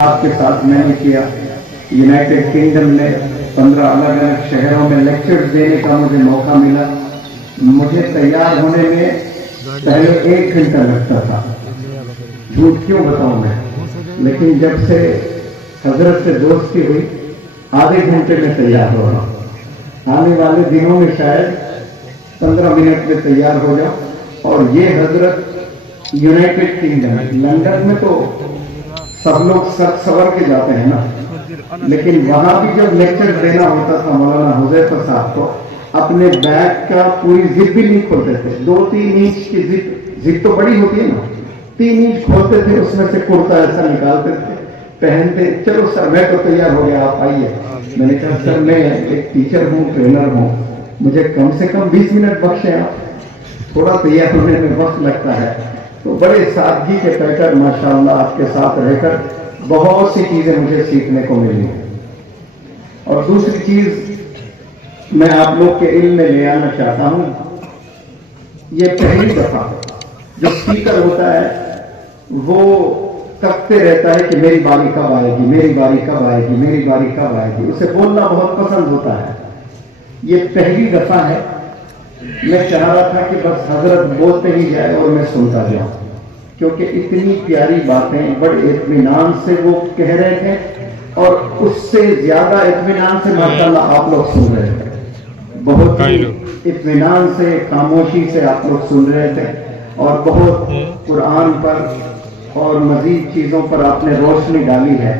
आपके साथ मैंने किया। यूनाइटेड किंगडम में 15 अलग अलग शहरों में लेक्चर्स देने का मुझे मौका मिला। मुझे तैयार होने में पहले 1 घंटा लगता था, झूठ क्यों बताऊं मैं, लेकिन जब से हजरत से दोस्ती हुई आधे घंटे में तैयार हो रहा। आने वाले दिनों में शायद 15 मिनट में तैयार हो जाओ। और ये हजरत यूनाइटेड किंगडम, लंदन में तो सब लोग सवर के जाते हैं ना, लेकिन वहां भी जब लेक्चर देना होता था मौलाना हुज़ैफा साहब को, अपने बैग का पूरी जिप भी नहीं खोलते थे। 2-3 इंच की जिप तो बड़ी होती है ना, 3 इंच खोलते थे, उसमें से कुर्ता ऐसा निकालते थे, पहनते। चलो सर मैं तो तैयार हो गया, आप आइए। मैंने कहा सर मैं एक टीचर हूँ, ट्रेनर हूँ, मुझे कम से कम 20 मिनट बख्शे आप, थोड़ा तैयार होने में वक्त लगता है। तो बड़े सादगी के कहकर माशाअल्लाह आपके साथ रहकर बहुत सी चीजें मुझे सीखने को मिली। और दूसरी चीज मैं आप लोग के इल्म में ले आना चाहता हूं, ये पहली दफा जो स्पीकर होता है वो तकते रहता है कि मेरी बारी कब आएगी, मेरी बारी कब आएगी, मेरी बारी कब आएगी। उसे बोलना बहुत पसंद होता है। ये पहली दफा है। मैं चाह रहा था कि बस हजरत बोलते ही जाए और मैं सुनता जाऊं, क्योंकि इतनी प्यारी बातें बड़े इत्मीनान से वो कह रहे थे, और उससे ज्यादा इत्मीनान से माशाअल्लाह आप लोग सुन रहे थे। बहुत ही इत्मीनान से, खामोशी से आप लोग सुन रहे थे, और बहुत कुरान पर और मजीद चीजों पर आपने रोशनी डाली है।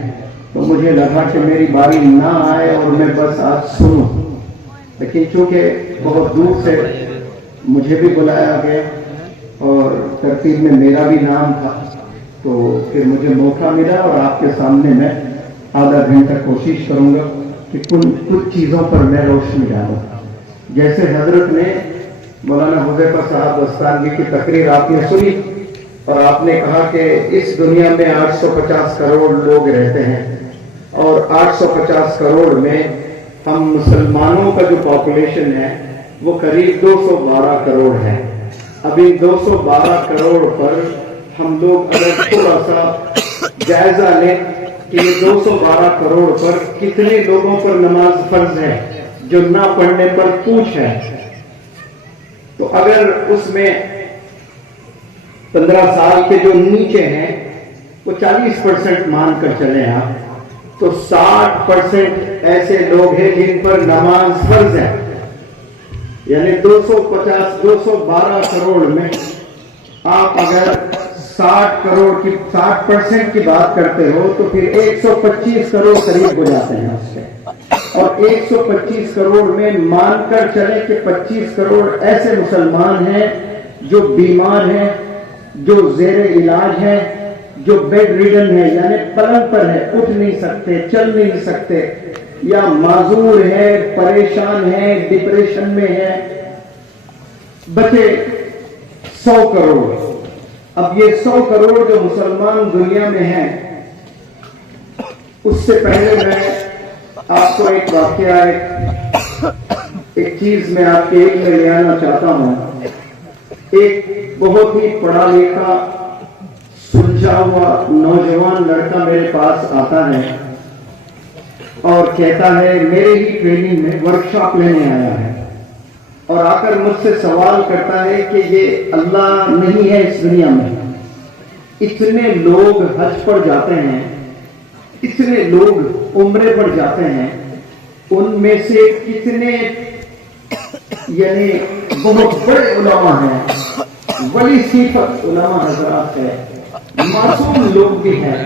तो मुझे लगा कि मेरी बारी ना आए और मैं बस आज सुनूं, लेकिन चूंकि बहुत दूर से मुझे भी बुलाया गया और तरतीब में मेरा भी नाम था, तो फिर मुझे मौका मिला और आपके सामने मैं आधा घंटा कोशिश करूंगा कि कुछ चीज़ों पर मैं रोशनी डालूं। जैसे हजरत ने मौलाना हुज़ैफा साहब दस्तानवी की तकरीर आपने सुनी, और आपने कहा कि इस दुनिया में 850 करोड़ लोग रहते हैं, और 850 करोड़ में हम मुसलमानों का जो पॉपुलेशन है वो करीब 212 करोड़ है। अभी 212 करोड़ पर हम लोग अगर थोड़ा सा जायजा लें कि ये 212 करोड़ पर कितने लोगों पर नमाज फर्ज है जो ना पढ़ने पर पूछ है, तो अगर उसमें 15 साल के जो नीचे हैं वो 40% मान कर चले आप, तो 60% ऐसे लोग हैं जिन पर नमाज फर्ज है। यानी 212 करोड़ में आप अगर 60% की बात करते हो तो फिर 125 करोड़ करीब हो जाते हैं उससे। और 125 करोड़ में मानकर चले कि 25 करोड़ ऐसे मुसलमान हैं जो बीमार हैं, जो जेर इलाज हैं, जो बेड रिडन है, यानी पलंग पर है, उठ नहीं सकते, चल नहीं सकते, या माजूर है, परेशान है, डिप्रेशन में है। बचे 100 करोड़। अब ये 100 करोड़ जो मुसलमान दुनिया में हैं, उससे पहले मैं आपको एक वाकया, एक चीज मैं आपके एक में ले आना चाहता हूं। एक बहुत ही पढ़ा लिखा सुलझा हुआ नौजवान लड़का मेरे पास आता है और कहता है, मेरे ही ट्रेनिंग में वर्कशॉप लेने आया है, और आकर मुझसे सवाल करता है कि ये अल्लाह नहीं है इस दुनिया में। इतने लोग हज पर जाते हैं, इतने लोग उम्रे पर जाते हैं, उनमें से कितने यानी बहुत बड़े उलमा हैं, बड़ी सिफत उलमा हजरात है, मासूम लोग भी हैं,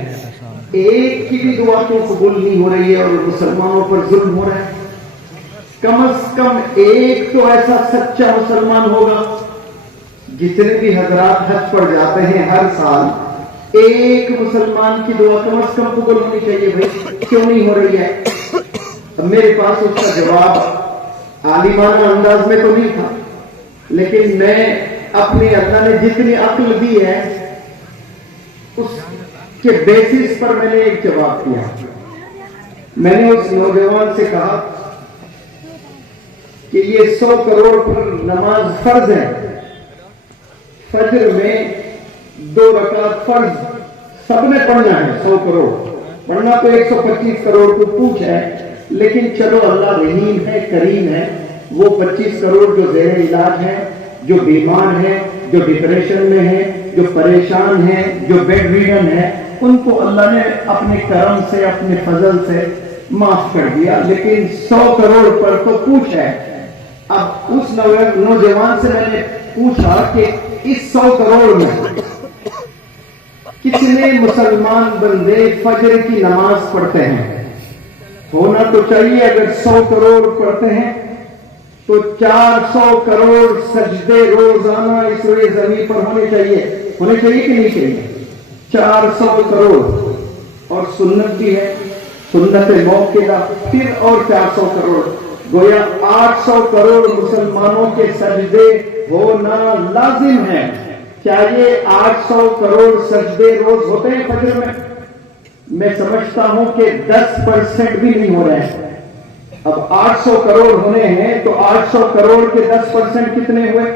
एक की भी दुआ क्यों कबूल नहीं हो रही है और मुसलमानों पर जुल्म हो रहा है। कम से कम एक तो ऐसा सच्चा मुसलमान होगा। जितने भी हजरात हज पर जाते हैं हर साल, एक मुसलमान की दुआ कम से कम कबूल होनी चाहिए। भाई क्यों नहीं हो रही है? अब मेरे पास उसका जवाब आलिमाना अंदाज में तो नहीं था, लेकिन मैं अपने अल्लाह ने जितनी अक्ल दी है उसके बेसिस पर मैंने एक जवाब दिया। मैंने उस नौजवान से कहा कि ये 100 करोड़ पर नमाज फर्ज है, फजर में 2 रकात फर्ज सबने पढ़ना है 100 करोड़, ورنہ تو 125 کروڑ کو پوچھ ہے، لیکن چلو اللہ رحیم ہے، کریم ہے، وہ 25 کروڑ جو زیر علاج ہیں، جو بیمار ہیں، جو ڈپریشن میں ہیں، جو پریشان ہیں، جو بیڈ ریڈن ہیں، ان کو اللہ نے اپنے کرم سے، اپنے فضل سے معاف کر دیا، لیکن 100 کروڑ پر تو پوچھ ہے۔ اب اس نوجوان سے میں نے پوچھا کہ اس 100 کروڑ میں کتنے مسلمان بندے فجر کی نماز پڑھتے ہیں؟ ہونا تو چاہیے، اگر 100 کروڑ پڑھتے ہیں تو 400 کروڑ سجدے روزانہ اس روئے زمین پر ہونے چاہیے کہ نہیں چاہیے؟ 400 کروڑ، اور سنت بھی ہے، سنت موقعہ پھر اور 400 کروڑ، گویا 800 کروڑ مسلمانوں کے سجدے ہونا لازم ہے۔ کیا یہ 800 کروڑ سجدے روز ہوتے ہیں فجر میں سمجھتا ہوں کہ 10% بھی نہیں ہو رہے ہیں۔ اب 800 کروڑ ہونے ہیں تو 800 کروڑ کے 10% کتنے ہوئے؟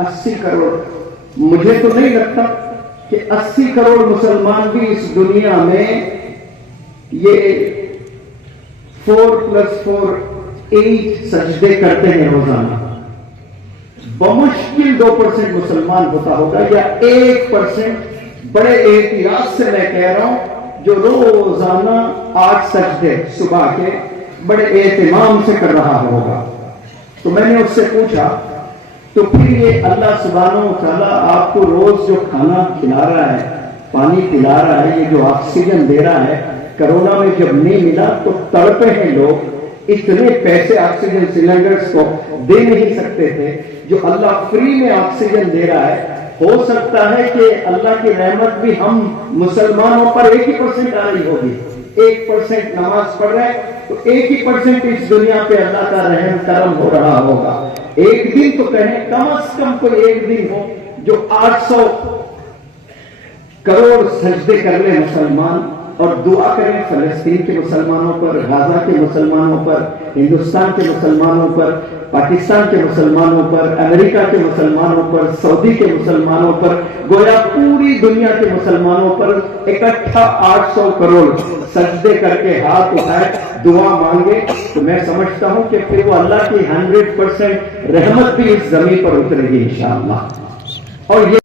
80 کروڑ۔ مجھے تو نہیں لگتا کہ 80 کروڑ مسلمان بھی اس دنیا میں یہ 4+4 8 سجدے کرتے ہیں روزانہ۔ بمشکل 2% مسلمان ہوتا ہوگا، یا 1%، بڑے احتیاط سے میں کہہ رہا ہوں، جو روزانہ 8 سجدے صبح کے بڑے اہتمام سے کر رہا ہوگا۔ تو میں نے اس سے پوچھا تو پھر یہ اللہ سبحانہ و تعالیٰ آپ کو روز جو کھانا کھلا رہا ہے، پانی پلا رہا ہے، یہ جو آکسیجن دے رہا ہے، کرونا میں جب نہیں ملا تو تڑپے ہیں لوگ، اتنے پیسے آکسیجن سلنڈرز کو دے نہیں سکتے تھے، جو اللہ فری میں آکسیجن دے رہا ہے۔ ہو سکتا ہے کہ اللہ کی رحمت بھی ہم مسلمانوں پر 1% آ رہی ہوگی، 1% نماز پڑھ رہے ہیں تو 1% اس دنیا پہ اللہ کا رحم کرم ہو رہا ہوگا۔ ایک دن تو کہیں، کم از کم کوئی ایک دن ہو جو 800 کروڑ سجدے کر لیں مسلمان، اور دعا کریں فلسطین کے مسلمانوں پر، غزہ کے مسلمانوں پر، ہندوستان کے مسلمانوں پر، پاکستان کے مسلمانوں پر، امریکہ کے مسلمانوں پر، سعودی کے مسلمانوں پر، گویا پوری دنیا کے مسلمانوں پر اکٹھا 800 کروڑ سجدے کر کے ہاتھ اٹھائے، دعا مانگے، تو میں سمجھتا ہوں کہ پھر وہ اللہ کی 100% رحمت بھی اس زمین پر اترے گی انشاءاللہ۔ اور یہ